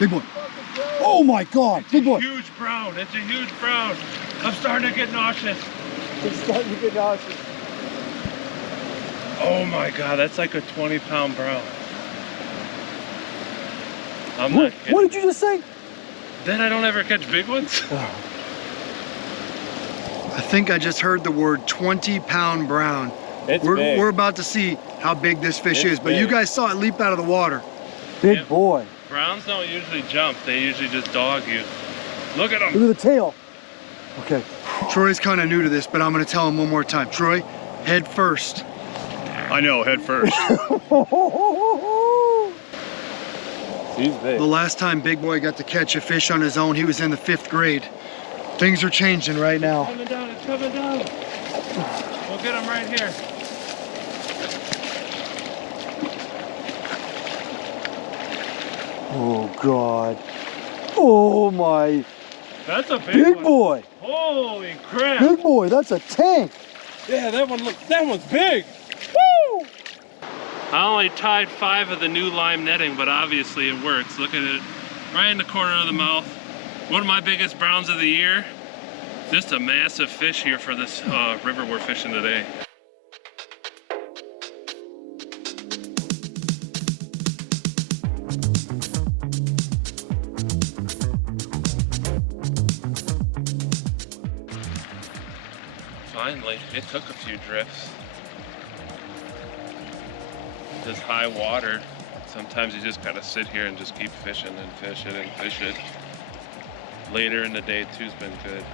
Big boy. Oh my God, big boy. Huge brown. It's a huge brown. I'm starting to get nauseous. It's starting to get nauseous. Oh my God, that's like a 20-pound brown. I'm not kidding. What did you just say? Then I don't ever catch big ones. I think I just heard the word 20-pound brown. It's big. We're about to see how big this fish It's is, but you big. guys saw it leap out of the water. Big boy. Browns don't usually jump. They usually just dog you. Look at them. Look at the tail. Okay. Troy's kind of new to this, but I'm going to tell him one more time. Troy, head first. I know, head first. He's big. The last time Big Boy got to catch a fish on his own, he was in the 5th grade. Things are changing right now. It's coming down, it's coming down. We'll get him right here. Oh God. Oh my. That's a big Big one. boy. Holy crap. Big boy, that's a tank. Yeah, that one's big. Woo! I only tied 5 of the new lime netting, but obviously it works. Look at it, right in the corner of the mouth. One of my biggest browns of the year. Just a massive fish here for this river we're fishing today. Finally, it took a few drifts. This high water, sometimes you just gotta sit here and just keep fishing and fish it and fish it. Later in the day too's been good.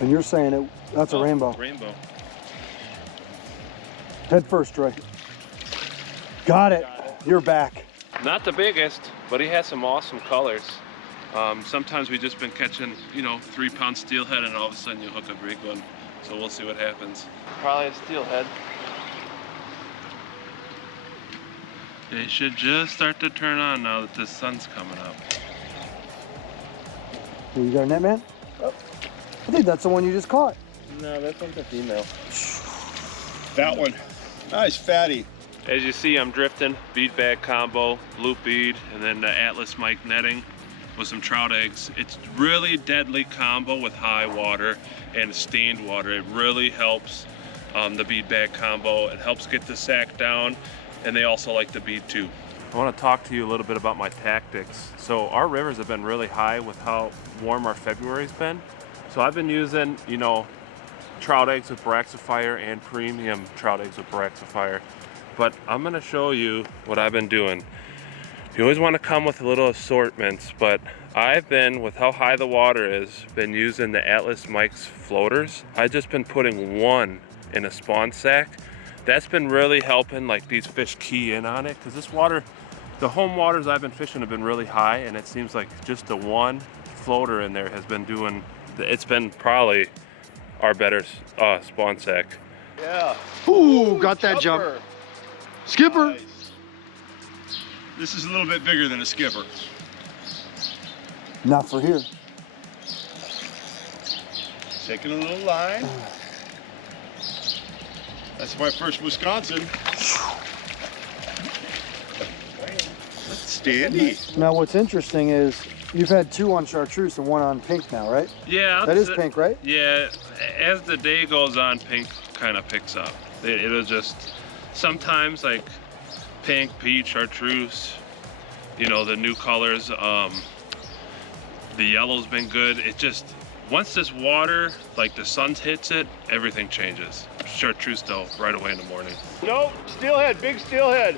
And you're saying that's a rainbow. Rainbow. Head first, Troy. Got it. You're back. Not the biggest, but he has some awesome colors. Sometimes we've just been catching, 3-pound steelhead, and all of a sudden you hook a big one. So we'll see what happens. Probably a steelhead. They should just start to turn on now that the sun's coming up. Here, you got a net, man? Oh. I think that's the one you just caught. No, that one's a female. That one. Nice fatty. As you see, I'm drifting, bead bag combo, loop bead, and then the Atlas Mike netting with some trout eggs. It's really deadly combo with high water and stained water. It really helps the bead bag combo. It helps get the sack down, and they also like the bead too. I want to talk to you a little bit about my tactics. So our rivers have been really high with how warm our February's been. So I've been using, trout eggs with Braxifire and premium trout eggs with Braxifire. But I'm gonna show you what I've been doing. You always want to come with a little assortments, but I've been, with how high the water is, been using the Atlas Mike's floaters. I've just been putting one in a spawn sack. That's been really helping, like, these fish key in on it, because this water, the home waters I've been fishing have been really high, and it seems like just the one floater in there has been doing, it's been probably our better spawn sack. Yeah. Ooh, got that jump. Skipper. Nice. This is a little bit bigger than a skipper. Not for here. Taking a little line. That's my first Wisconsin. Standy. Now what's interesting is you've had 2 on chartreuse and 1 on pink now, right? Yeah. That is pink, right? Yeah, as the day goes on, pink kind of picks up. It'll just, sometimes like pink, peach, chartreuse, the new colors, the yellow's been good. It just, once this water, like the sun hits it, everything changes. Chartreuse though, right away in the morning. Nope, steelhead, big steelhead.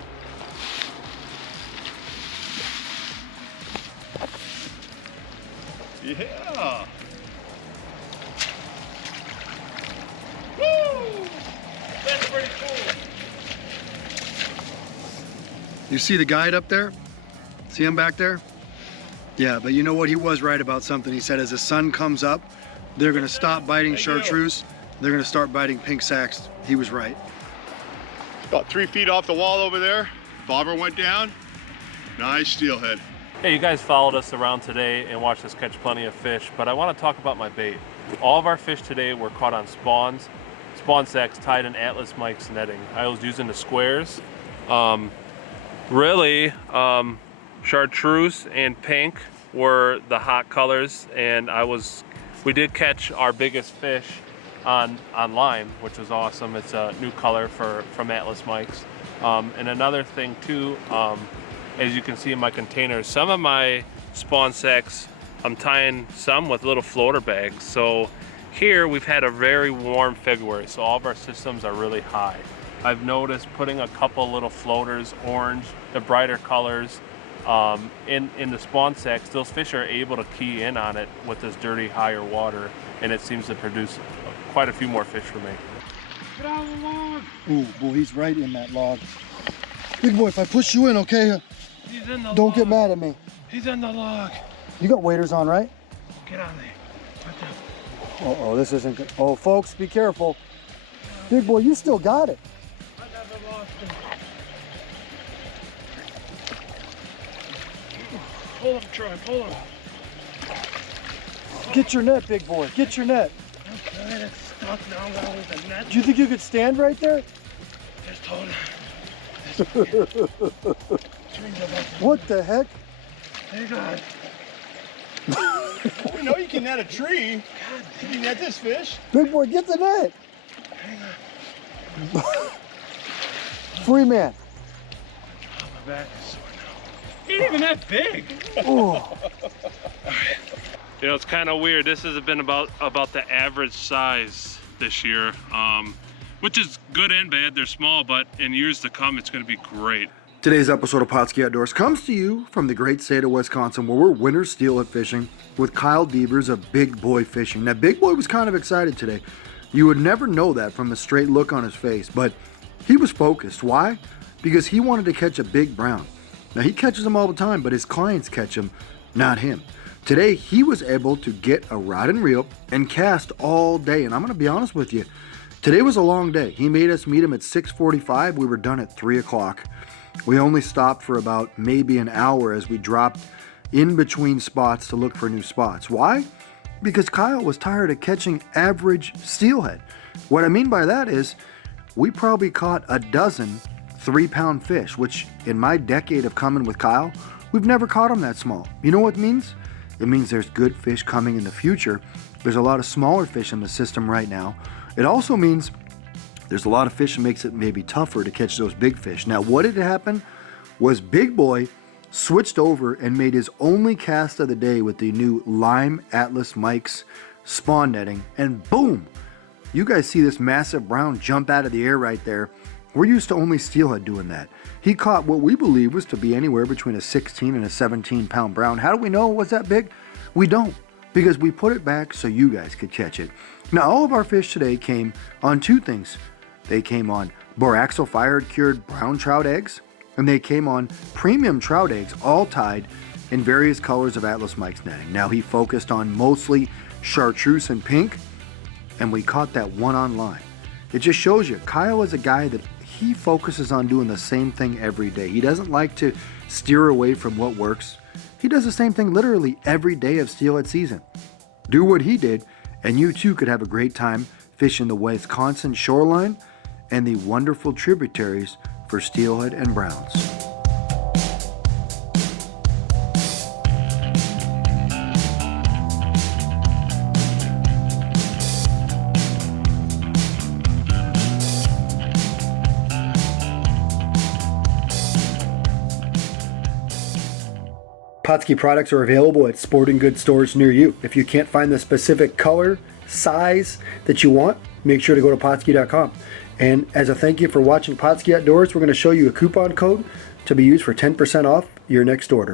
Yeah. Woo! That's pretty cool. You see the guide up there? See him back there? Yeah, but you know what? He was right about something. He said as the sun comes up, they're gonna stop biting chartreuse. They're gonna start biting pink sacks. He was right. About 3 feet off the wall over there. Bobber went down. Nice steelhead. Hey, you guys followed us around today and watched us catch plenty of fish, but I want to talk about my bait. All of our fish today were caught on spawn sacks tied in Atlas Mike's netting. I was using the squares. really, chartreuse and pink were the hot colors, and we did catch our biggest fish on lime, which was awesome. It's a new color from Atlas Mikes. And another thing too, as you can see in my containers, some of my spawn sacks, I'm tying some with little floater bags. So here we've had a very warm February, so all of our systems are really high. I've noticed putting a couple little floaters, orange, the brighter colors, in the spawn sacks, those fish are able to key in on it with this dirty higher water, and it seems to produce quite a few more fish for me. Get out of the log! Ooh, boy, he's right in that log. Big boy, if I push you in, okay? He's in the log. Don't get mad at me. He's in the log. You got waders on, right? Get on there. Uh-oh, this isn't good. Oh, folks, be careful. Big boy, you still got it. I never lost him. Pull him, Troy, pull him. Get your net, big boy. Get your net. Okay, it's stuck now with the net. Do you think you could stand right there? Just hold it. What the heck? Hey, God. We know you can net a tree. You can net this fish. Big boy, get the net. Free man. My back is sore now. He ain't even that big. Oh. You know, it's kind of weird. This has been about the average size this year, which is good and bad. They're small, but in years to come, it's going to be great. Today's episode of Pautzke Outdoors comes to you from the great state of Wisconsin, where we're winter steelhead fishing with Kyle Devers of Big Boy Fishing. Now, Big Boy was kind of excited today. You would never know that from a straight look on his face, but he was focused. Why? Because he wanted to catch a big brown. Now, he catches them all the time, but his clients catch them, not him. Today, he was able to get a rod and reel and cast all day, and I'm going to be honest with you. Today was a long day. He made us meet him at 6:45. We were done at 3 o'clock. We only stopped for about maybe an hour as we dropped in between spots to look for new spots. Why? Because Kyle was tired of catching average steelhead. What I mean by that is we probably caught a dozen 3-pound fish, which in my decade of coming with Kyle, we've never caught them that small. You know what it means? It means there's good fish coming in the future. There's a lot of smaller fish in the system right now. It also means there's a lot of fish that makes it maybe tougher to catch those big fish. Now, what did happen was Big Boy switched over and made his only cast of the day with the new Lime Atlas Mikes spawn netting, and boom! You guys see this massive brown jump out of the air right there. We're used to only steelhead doing that. He caught what we believe was to be anywhere between a 16 and a 17-pound brown. How do we know it was that big? We don't, because we put it back so you guys could catch it. Now, all of our fish today came on two things. They came on boraxo fired cured brown trout eggs, and they came on premium trout eggs, all tied in various colors of Atlas Mike's netting. Now, he focused on mostly chartreuse and pink, and we caught that one on line. It just shows you, Kyle is a guy that he focuses on doing the same thing every day. He doesn't like to steer away from what works. He does the same thing literally every day of steelhead season. Do what he did, and you too could have a great time fishing the Wisconsin shoreline and the wonderful tributaries for steelhead and browns. Pautzke products are available at sporting goods stores near you. If you can't find the specific color, size that you want, make sure to go to Pautzke.com. And as a thank you for watching Pautzke Outdoors, we're going to show you a coupon code to be used for 10% off your next order.